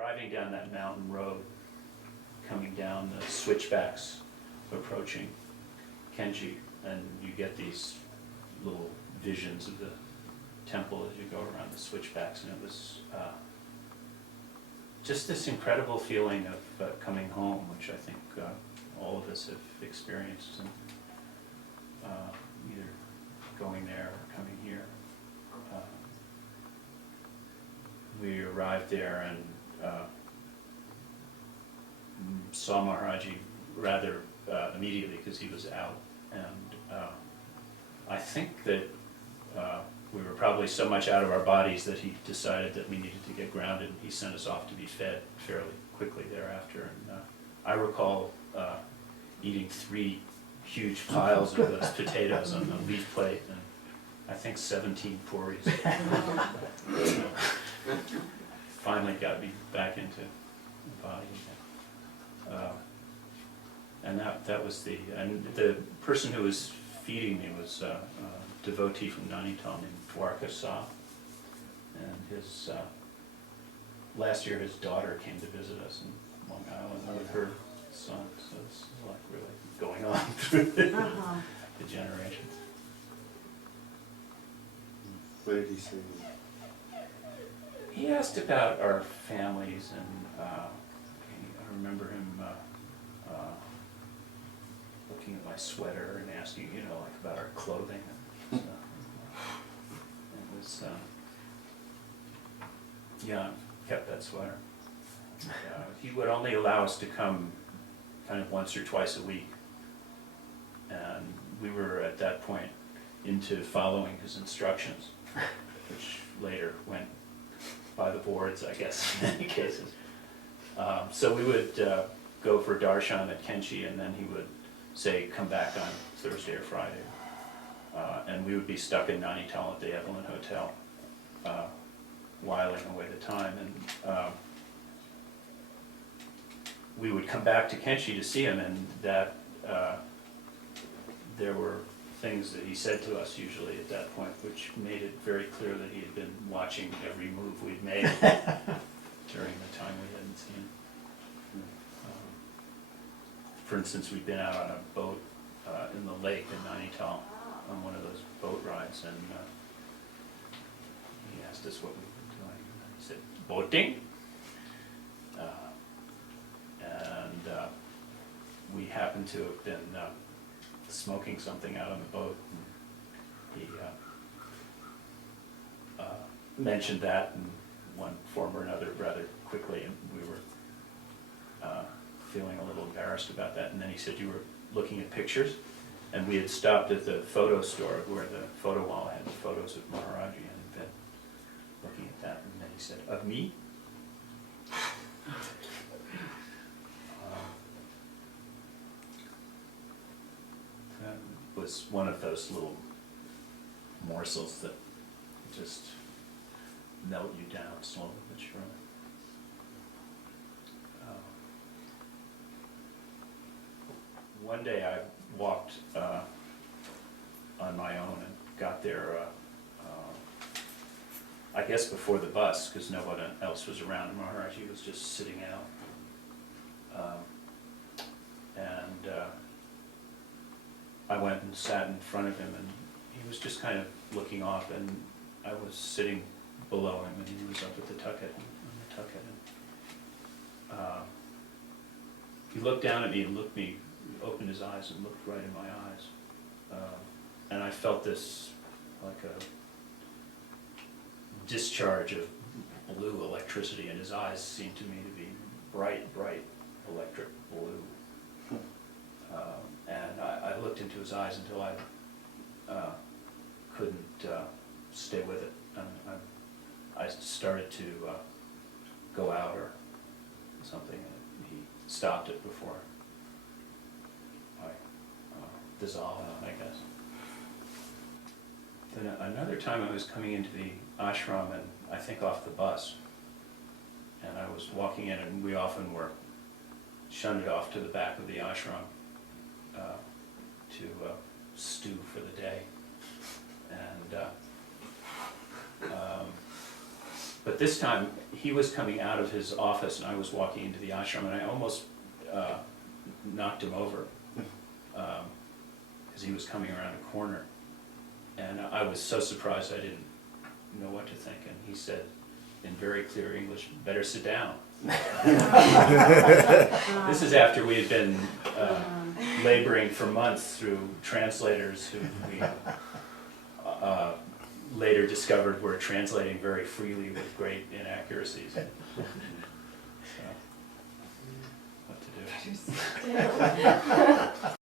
driving down that mountain road, coming down the switchbacks, approaching Kenji, and you get these little visions of the temple as you go around the switchbacks, and it was just this incredible feeling of coming home, which I think all of us have experienced, and either going there or coming here. We arrived there and saw Maharaji rather immediately because he was out, and I think that we were probably so much out of our bodies that he decided that we needed to get grounded, and he sent us off to be fed fairly quickly thereafter. And I recall eating 3 huge piles of those potatoes on a leaf plate, and I think 17 puris. Finally got me back into the body again. And that was and the person who was feeding me was a devotee from Nainital named Dwarka Sa, and his last year his daughter came to visit us in Long Island with her son, so this is like really going on through the generations. What did he say? He asked about our families, and I remember him looking at my sweater and asking, like about our clothing and stuff. It was, yeah, kept that sweater. He would only allow us to come kind of once or twice a week, and we were at that point into following his instructions, which later went by the boards, I guess, in many cases. So we would go for darshan at Kenchi, and then he would say, come back on Thursday or Friday. And we would be stuck in Nainital at the Evelyn Hotel, whiling away the time. And we would come back to Kenchi to see him, and that there were things that he said to us usually at that point, which made it very clear that he had been watching every move we'd made during the time we hadn't seen. For instance, we'd been out on a boat in the lake in Nainital on one of those boat rides, and he asked us what we were doing. And he said, boating? And we happened to have been smoking something out on the boat, and he mentioned that in one form or another rather quickly, and we were feeling a little embarrassed about that. And then he said, you were looking at pictures? And we had stopped at the photo store where the photo wall had the photos of Maharaji, and been looking at that. And then he said, of me? That was one of those little morsels that just melt you down slowly but surely. One day I walked on my own and got there, I guess before the bus, because no one else was around, and Maharaji was just sitting out. And I went and sat in front of him, and he was just kind of looking off, and I was sitting below him, and he was up at the tucket, he looked down at me and opened his eyes and looked right in my eyes. And I felt this, like a discharge of blue electricity, and his eyes seemed to me to be bright, bright electric blue. And I looked into his eyes until I couldn't stay with it. And I started to go out or something, and he stopped it before I dissolved, I guess. Then another time I was coming into the ashram, and I think off the bus, and I was walking in, and we often were shunted off to the back of the ashram to stew for the day. And But this time, he was coming out of his office and I was walking into the ashram and I almost knocked him over because he was coming around a corner. And I was so surprised I didn't know what to think. And he said in very clear English, "Better sit down." This is after we had been laboring for months through translators who we later discovered were translating very freely with great inaccuracies. So, what to do?